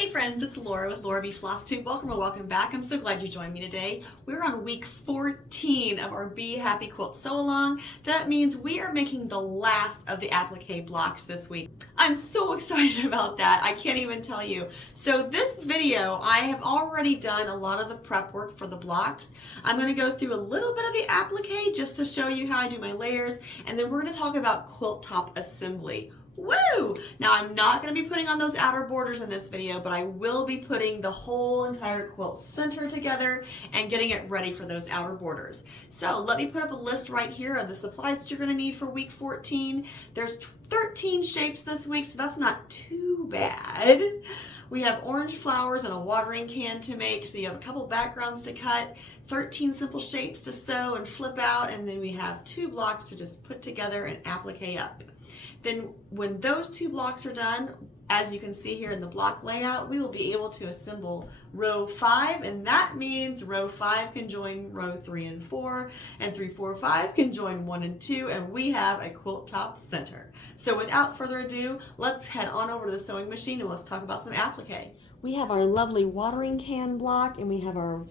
Hey friends, it's Laura with Laura B Floss Tube. Welcome or welcome back. I'm so glad you joined me today. We're on week 14 of our Be Happy Quilt Sew Along. That means we are making the last of the applique blocks this week. I'm so excited about that. I can't even tell you. So this video, I have already done a lot of the prep work for the blocks. I'm going to go through a little bit of the applique just to show you how I do my layers, and then we're going to talk about quilt top assembly. Woo! Now I'm not going to be putting on those outer borders in this video, but I will be putting the whole entire quilt center together and getting it ready for those outer borders. So let me put up a list right here of the supplies that you're going to need for week 14. There's 13 shapes this week, so that's not too bad. We have orange flowers and a watering can to make, so you have a couple backgrounds to cut, 13 simple shapes to sew and flip out, and then we have 2 blocks to just put together and applique up. Then when those 2 blocks are done, as you can see here in the block layout, we will be able to assemble row 5, and that means row 5 can join row 3 and 4, and 3, 4, 5 can join 1 and 2, and we have a quilt top center. So without further ado, let's head on over to the sewing machine and let's talk about some applique. We have our lovely watering can block, and we have our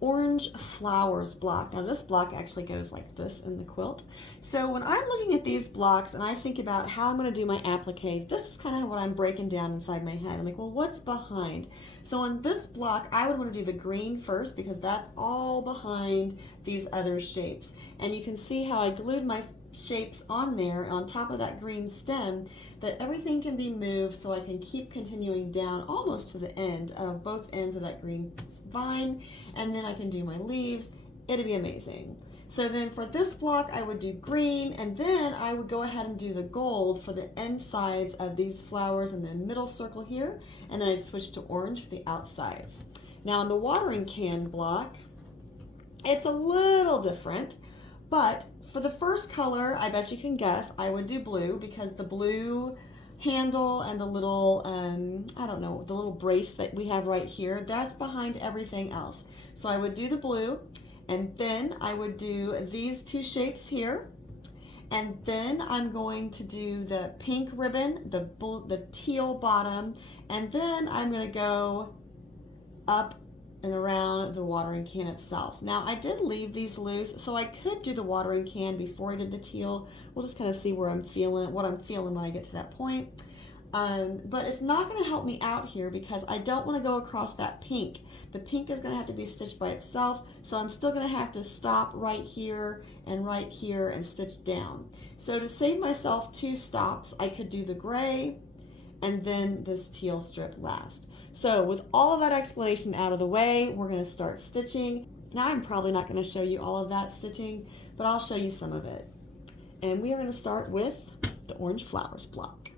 orange flowers block. Now this block actually goes like this in the quilt. So when I'm looking at these blocks and I think about how I'm going to do my applique, this is kind of what I'm breaking down inside my head. I'm like, well, what's behind? So on this block, I would want to do the green first because that's all behind these other shapes. And you can see how I glued my shapes on there on top of that green stem, that everything can be moved so I can keep continuing down almost to the end of both ends of that green vine, and then I can do my leaves. It'd be amazing. So then for this block I would do green, and then I would go ahead and do the gold for the insides of these flowers in the middle circle here, and then I'd switch to orange for the outsides. Now on the watering can block, it's a little different, but for the first color, I bet you can guess, I would do blue because the blue handle and the little, I don't know, the little brace that we have right here, that's behind everything else. So I would do the blue, and then I would do these 2 shapes here, and then I'm going to do the pink ribbon, the teal bottom, and then I'm going to go up and around the watering can itself. Now I did leave these loose, so I could do the watering can before I did the teal. We'll just kind of see where I'm feeling, what I'm feeling when I get to that point. But it's not going to help me out here because I don't want to go across that pink. The pink is going to have to be stitched by itself, so I'm still going to have to stop right here and stitch down. So to save myself 2 stops, I could do the gray and then this teal strip last. So with all of that explanation out of the way, we're going to start stitching. Now I'm probably not going to show you all of that stitching, but I'll show you some of it. And we are going to start with the orange flowers block.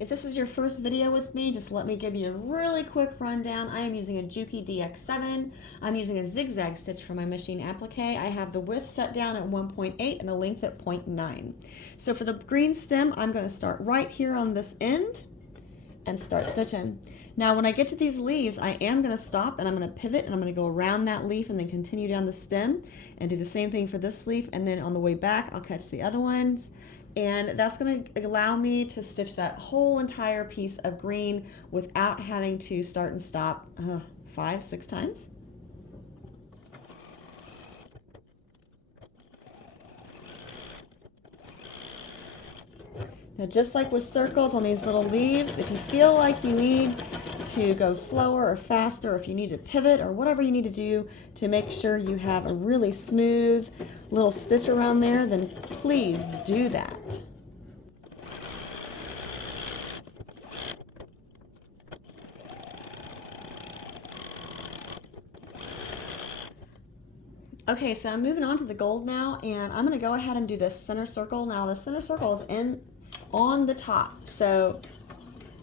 If this is your first video with me, just let me give you a really quick rundown. I am using a Juki DX7. I'm using a zigzag stitch for my machine applique. I have the width set down at 1.8 and the length at 0.9. So for the green stem, I'm going to start right here on this end and start stitching. Now when I get to these leaves, I am going to stop and I'm going to pivot and I'm going to go around that leaf and then continue down the stem and do the same thing for this leaf, and then on the way back I'll catch the other ones, and that's going to allow me to stitch that whole entire piece of green without having to start and stop 5, 6 times. Now just like with circles on these little leaves, if you feel like you need to go slower or faster, or if you need to pivot or whatever you need to do to make sure you have a really smooth little stitch around there, then please do that. Okay, so I'm moving on to the gold now, and I'm going to go ahead and do this center circle. Now the center circle is on the top, so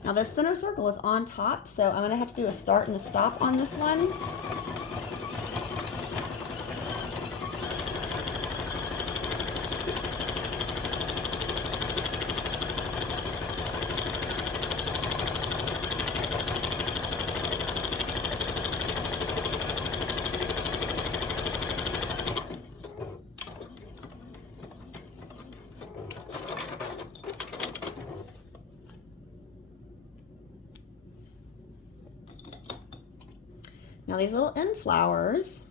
now the center circle is on top, so I'm going to have to do a start and a stop on this one. Now these little end flowers,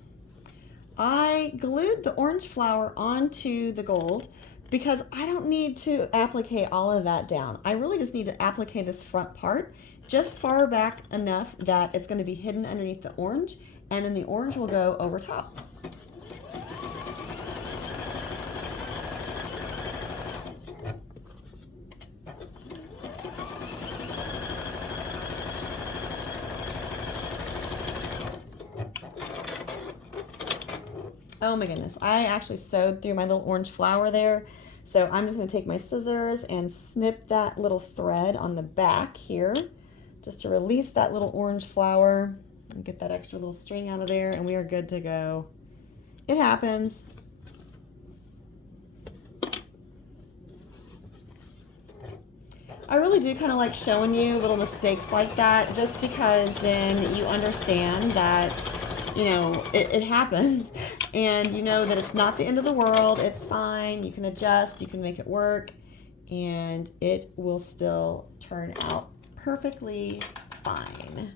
I glued the orange flower onto the gold because I don't need to applicate all of that down. I really just need to applicate this front part just far back enough that it's going to be hidden underneath the orange, and then the orange will go over top. Oh my goodness, I actually sewed through my little orange flower there. So I'm just going to take my scissors and snip that little thread on the back here just to release that little orange flower and get that extra little string out of there, and we are good to go. It happens. I really do kind of like showing you little mistakes like that, just because then you understand that, you know, it happens, and you know that it's not the end of the world. It's fine. You can adjust, you can make it work, and it will still turn out perfectly fine.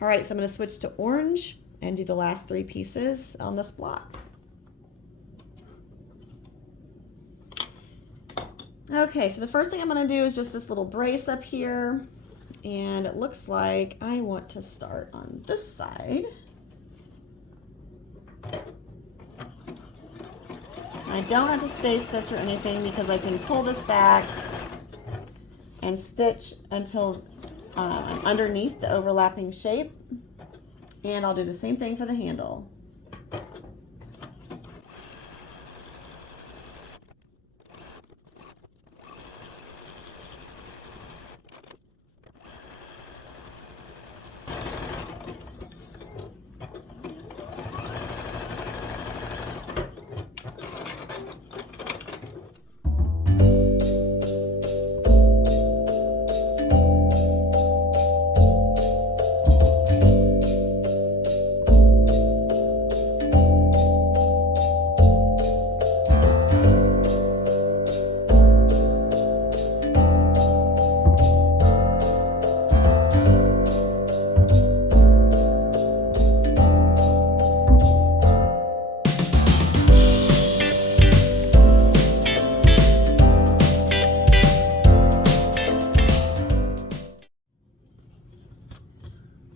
All right, so I'm going to switch to orange and do the last 3 pieces on this block. Okay, so the first thing I'm going to do is just this little brace up here, and it looks like I want to start on this side. I don't have to stay stitch or anything because I can pull this back and stitch until underneath the overlapping shape, and I'll do the same thing for the handle.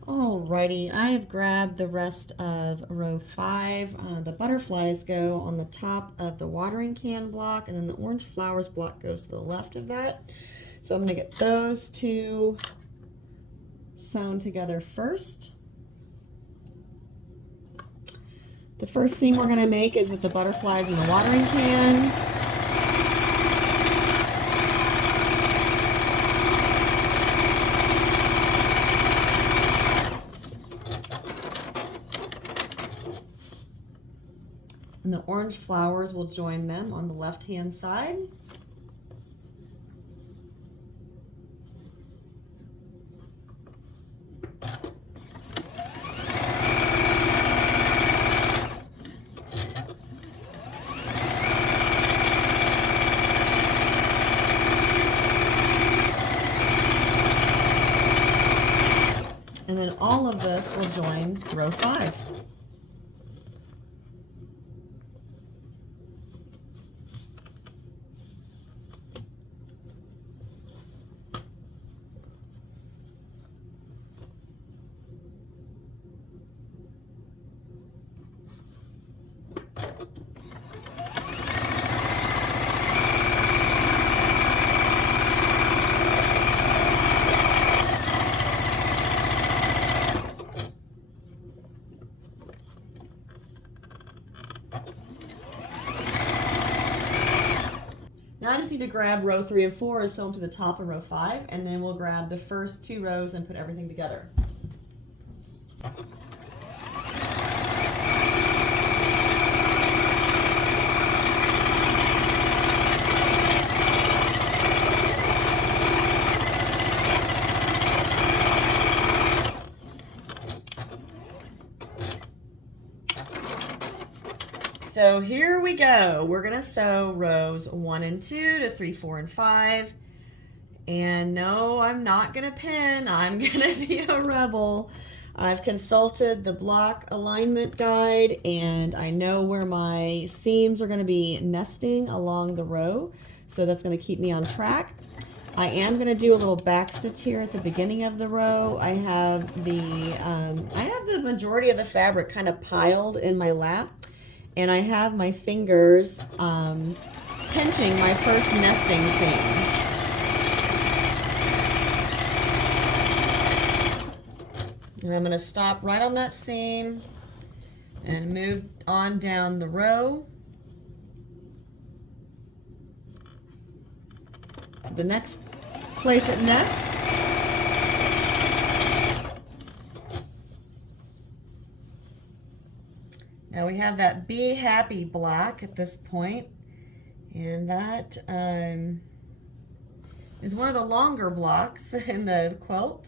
Alrighty, I have grabbed the rest of row 5. The butterflies go on the top of the watering can block, and then the orange flowers block goes to the left of that. So I'm going to get those 2 sewn together first. The first seam we're going to make is with the butterflies in the watering can. And the orange flowers will join them on the left-hand side. And then all of this will join row 5. Now I just need to grab row 3 and 4 and sew them to the top of row 5, and then we'll grab the first 2 rows and put everything together. So here we go. We're going to sew rows 1 and 2 to 3, 4, and 5. And no, I'm not going to pin. I'm going to be a rebel. I've consulted the block alignment guide and I know where my seams are going to be nesting along the row, so that's going to keep me on track. I am going to do a little back stitch here at the beginning of the row. I have the majority of the fabric kind of piled in my lap, and I have my fingers pinching my first nesting seam. And I'm going to stop right on that seam and move on down the row to the next place it nests. Now we have that Be Happy block at this point, and that is one of the longer blocks in the quilt.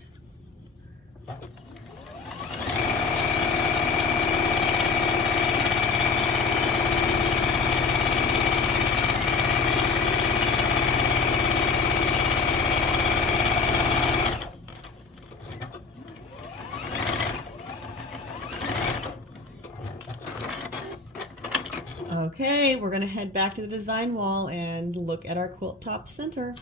Okay, we're gonna head back to the design wall and look at our quilt top center.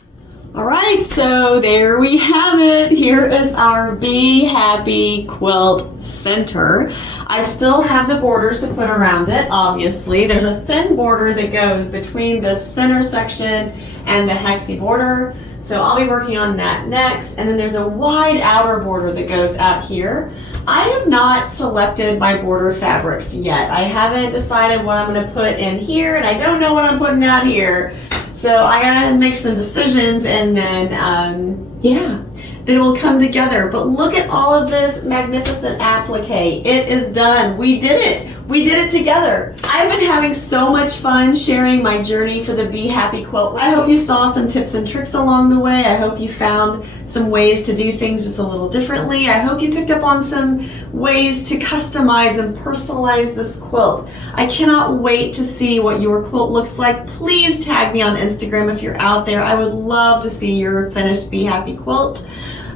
All right, so there we have it. Here is our Be Happy quilt center. I still have the borders to put around it, obviously. There's a thin border that goes between the center section and the hexie border. So I'll be working on that next. And then there's a wide outer border that goes out here. I have not selected my border fabrics yet. I haven't decided what I'm going to put in here, and I don't know what I'm putting out here. So I gotta make some decisions, and then yeah, then it will come together. But look at all of this magnificent applique. It is done. We did it. We did it together. I've been having so much fun sharing my journey for the Be Happy quilt. I hope you saw some tips and tricks along the way. I hope you found some ways to do things just a little differently. I hope you picked up on some ways to customize and personalize this quilt. I cannot wait to see what your quilt looks like. Please tag me on Instagram if you're out there. I would love to see your finished Be Happy quilt.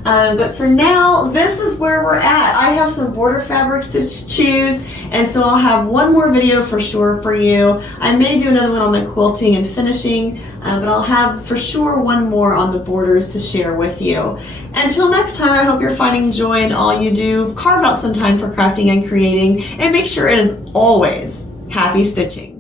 But for now, this is where we're at. I have some border fabrics to choose, and so I'll have one more video for sure for you. I may do another one on the quilting and finishing, but I'll have for sure one more on the borders to share with you. Until next time, I hope you're finding joy in all you do. Carve out some time for crafting and creating, and make sure it is always happy stitching.